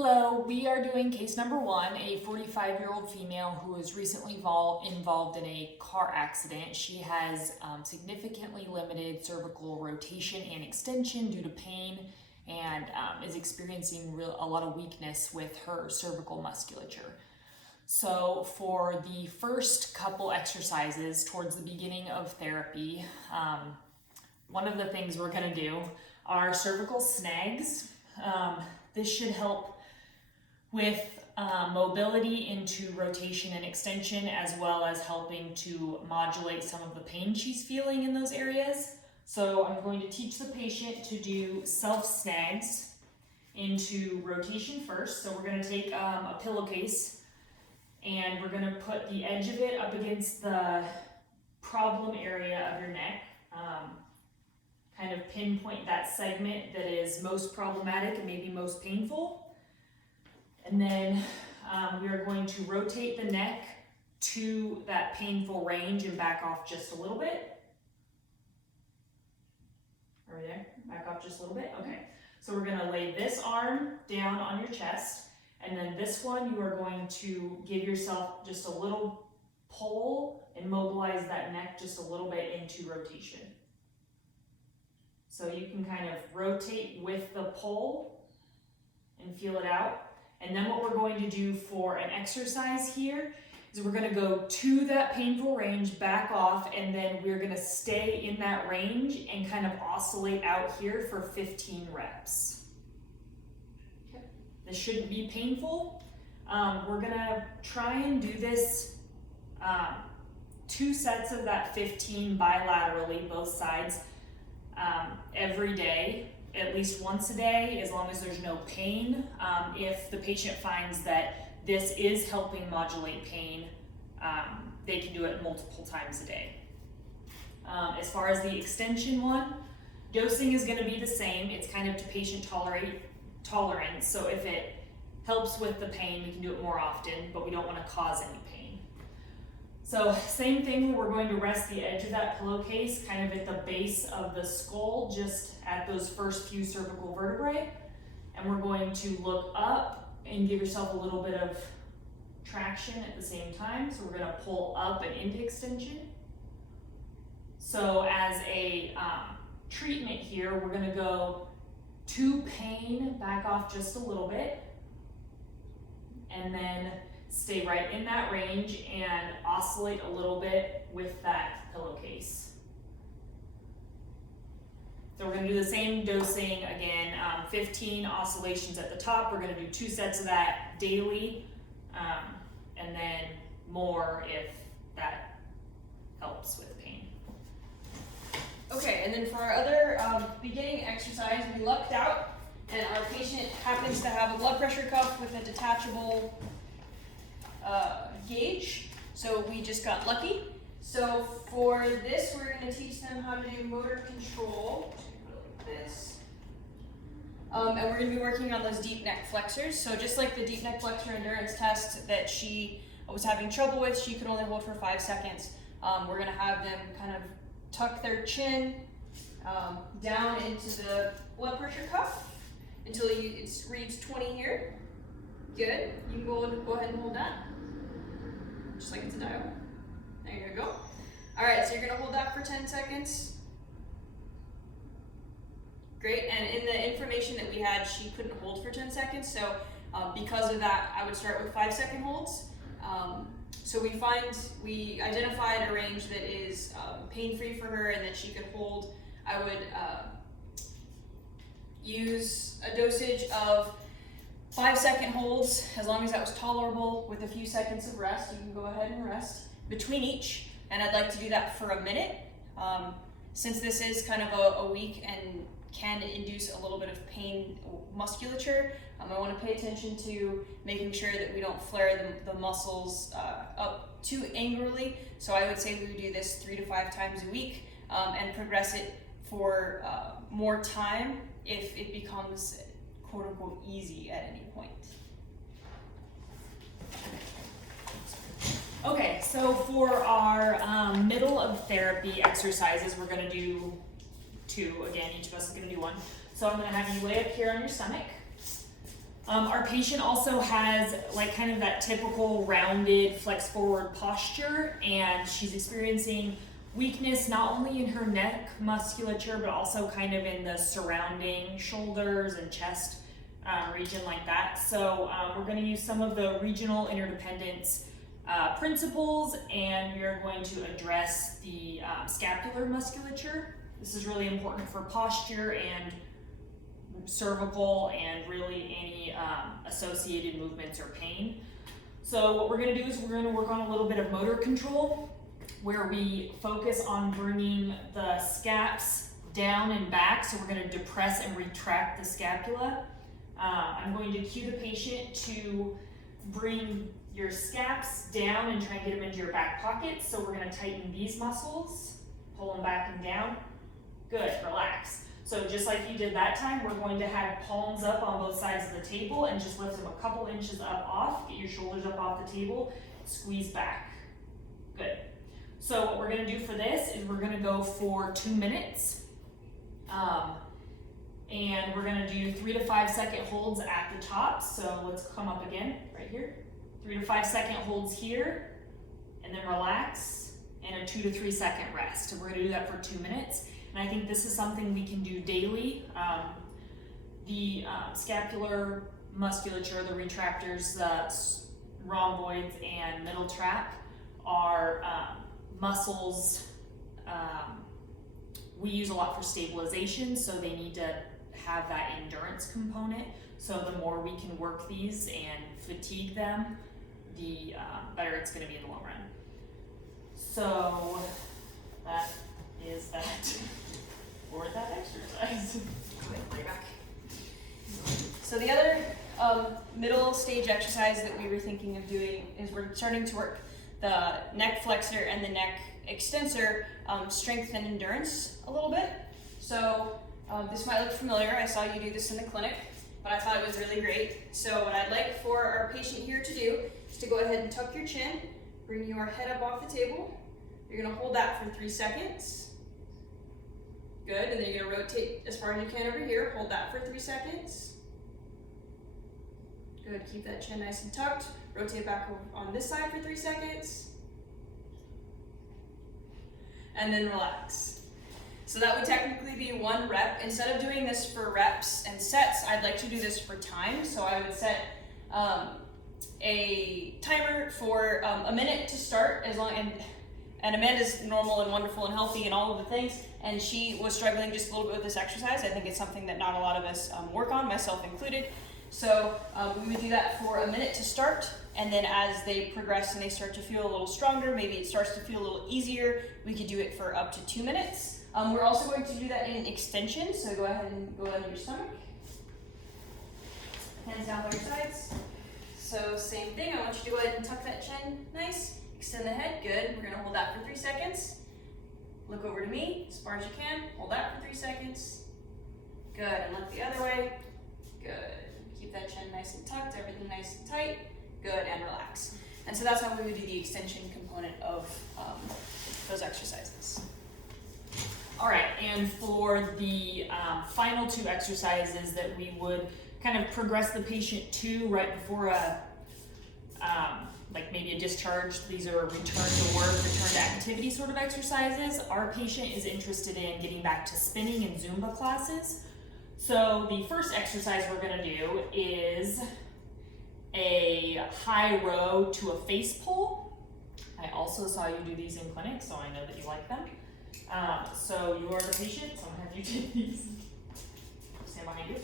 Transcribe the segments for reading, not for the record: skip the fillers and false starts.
Hello, we are doing case number 1, a 45-year-old female who was recently involved in a car accident. She has significantly limited cervical rotation and extension due to pain and is experiencing a lot of weakness with her cervical musculature. So for the first couple exercises towards the beginning of therapy, one of the things we're going to do are cervical snags. This should help with mobility into rotation and extension, as well as helping to modulate some of the pain she's feeling in those areas. So I'm going to teach the patient to do self snags into rotation first. So we're going to take a pillowcase and we're going to put the edge of it up against the problem area of your neck. Kind of pinpoint that segment that is most problematic and maybe most painful. And then we are going to rotate the neck to that painful range and back off just a little bit. Are we there? Back off just a little bit? Okay. So we're going to lay this arm down on your chest, and then this one you are going to give yourself just a little pull and mobilize that neck just a little bit into rotation. So you can kind of rotate with the pull and feel it out. And then what we're going to do for an exercise here is we're going to go to that painful range, back off, and then we're going to stay in that range and kind of oscillate out here for 15 reps. Okay. This shouldn't be painful. We're going to try and do this 2 sets of that 15 bilaterally, both sides, every day. At least once a day, as long as there's no pain. If the patient finds that this is helping modulate pain, they can do it multiple times a day. As far as the extension one, dosing is going to be the same. It's kind of to patient tolerance. So if it helps with the pain, we can do it more often, but we don't want to cause any pain. So same thing, we're going to rest the edge of that pillowcase kind of at the base of the skull, just at those first few cervical vertebrae. And we're going to look up and give yourself a little bit of traction at the same time. So we're going to pull up and into extension. So as a treatment here, we're going to go to pain, back off just a little bit, and then stay right in that range and oscillate a little bit with that pillowcase. So we're going to do the same dosing again, 15 oscillations at the top. We're going to do 2 sets of that daily, and then more if that helps with pain. Okay, and then for our other beginning exercise, we lucked out, and our patient happens to have a blood pressure cuff with a detachable gauge, so we just got lucky. So for this, we're going to teach them how to do motor control. Like this. And we're going to be working on those deep neck flexors. So just like the deep neck flexor endurance test that she was having trouble with, she could only hold for 5 seconds. We're going to have them kind of tuck their chin down into the blood pressure cuff until it reads 20 here. Good. You can go ahead and hold that. Just like it's a dial. There you go. All right, so you're gonna hold that for 10 seconds. Great, and in the information that we had, she couldn't hold for 10 seconds, so because of that, I would start with 5-second holds. So we identified a range that is pain-free for her and that she could hold. I would use a dosage of 5-second holds, as long as that was tolerable, with a few seconds of rest. You can go ahead and rest between each, and I'd like to do that for a minute. Since this is kind of a weak and can induce a little bit of pain musculature, I want to pay attention to making sure that we don't flare the muscles up too angrily. So I would say we would do this 3 to 5 times a week and progress it for more time if it becomes quote unquote easy at any point. Okay, so for our middle of therapy exercises, we're going to do 2. Again, each of us is going to do 1. So I'm going to have you lay up here on your stomach. Our patient also has like kind of that typical rounded flex forward posture, and she's experiencing weakness not only in her neck musculature but also kind of in the surrounding shoulders and chest region like that. So we're going to use some of the regional interdependence principles, and we are going to address the scapular musculature. This is really important for posture and cervical and really any associated movements or pain. So what we're going to do is we're going to work on a little bit of motor control, where we focus on bringing the scaps down and back. So we're going to depress and retract the scapula. I'm going to cue the patient to bring your scaps down and try and get them into your back pockets. So we're going to tighten these muscles, pull them back and down. Good, relax. So just like you did that time, we're going to have palms up on both sides of the table and just lift them a couple inches up off. Get your shoulders up off the table, squeeze back. Good. So what we're going to do for this is we're going to go for 2 minutes. And we're going to do 3 to 5 second holds at the top. So let's come up again, right here. 3 to 5 second holds here, and then relax, and a 2 to 3 second rest. And we're going to do that for 2 minutes. And I think this is something we can do daily. The scapular musculature, the retractors, the rhomboids, and middle trap are muscles we use a lot for stabilization, so they need to have that endurance component. So the more we can work these and fatigue them, the better it's going to be in the long run. So that is that for that exercise. Way back. So the other middle stage exercise that we were thinking of doing is we're starting to work the neck flexor and the neck extensor strength and endurance a little bit. So this might look familiar. I saw you do this in the clinic, but I thought it was really great. So what I'd like for our patient here to do is to go ahead and tuck your chin, bring your head up off the table. You're going to hold that for 3 seconds. Good, and then you're going to rotate as far as you can over here. Hold that for 3 seconds. Good, keep that chin nice and tucked. Rotate back over on this side for 3 seconds. And then relax. So that would technically be 1 rep. Instead of doing this for reps and sets, I'd like to do this for time. So I would set a timer for a minute to start, as long and Amanda's normal and wonderful and healthy and all of the things, and she was struggling just a little bit with this exercise. I think it's something that not a lot of us work on, myself included. So we would do that for a minute to start, and then as they progress and they start to feel a little stronger, maybe it starts to feel a little easier, we could do it for up to 2 minutes. We're also going to do that in extension, so go ahead and go under your stomach. Hands down by your sides. So same thing, I want you to go ahead and tuck that chin nice. Extend the head, good. We're gonna hold that for 3 seconds. Look over to me, as far as you can. Hold that for 3 seconds. Good, and look the other way. Good. Keep that chin nice and tucked, everything nice and tight. Good, and relax. And so that's how we would do the extension component of those exercises. All right, and for the final 2 exercises that we would kind of progress the patient to right before a like maybe a discharge. These are return to work, return to activity sort of exercises. Our patient is interested in getting back to spinning and Zumba classes. So the first exercise we're going to do is a high row to a face pull. I also saw you do these in clinic, so I know that you like them. So you are the patient, so I'm going to have you take these. Stand behind you.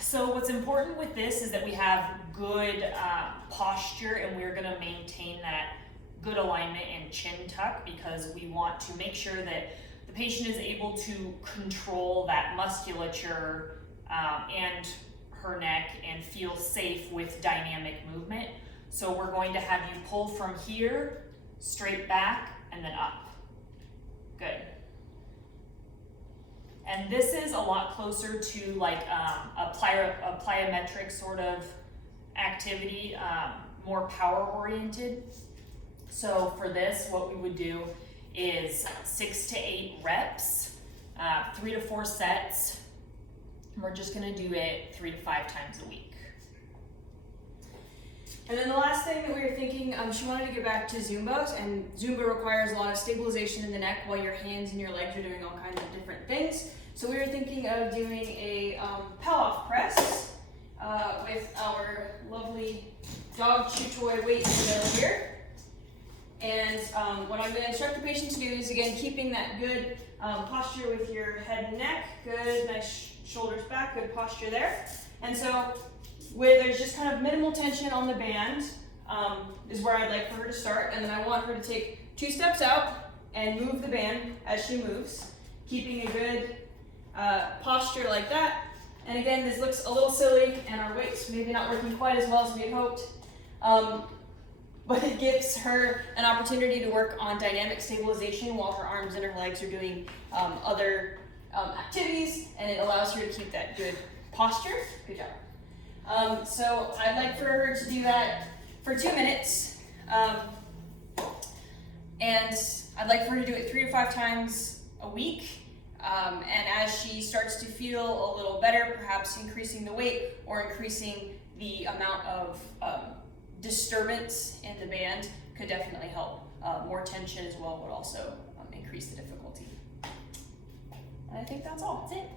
So what's important with this is that we have good posture, and we're going to maintain that good alignment and chin tuck, because we want to make sure that the patient is able to control that musculature and her neck and feel safe with dynamic movement. So we're going to have you pull from here, straight back, and then up. Good. And this is a lot closer to like a plyometric sort of activity, more power oriented. So for this, what we would do is 6 to 8 reps, 3 to 4 sets, And we're just gonna do it 3 to 5 times a week. And then the last thing that we were thinking, she wanted to get back to Zumba, and Zumba requires a lot of stabilization in the neck while your hands and your legs are doing all kinds of different things. So we were thinking of doing a Palloff press with our lovely dog chew toy weight in the middle here. And what I'm going to instruct the patient to do is, again, keeping that good posture with your head and neck, good, nice shoulders back, good posture there. And so where there's just kind of minimal tension on the band is where I'd like for her to start. And then I want her to take 2 steps out and move the band as she moves, keeping a good posture like that. And again, this looks a little silly and our weights maybe not working quite as well as we had hoped. But it gives her an opportunity to work on dynamic stabilization while her arms and her legs are doing other activities, and it allows her to keep that good posture. Good job. So I'd like for her to do that for 2 minutes, and I'd like for her to do it 3 to 5 times a week. And as she starts to feel a little better, perhaps increasing the weight or increasing the amount of disturbance in the band could definitely help. More tension as well would also increase the difficulty. And I think that's all. That's it.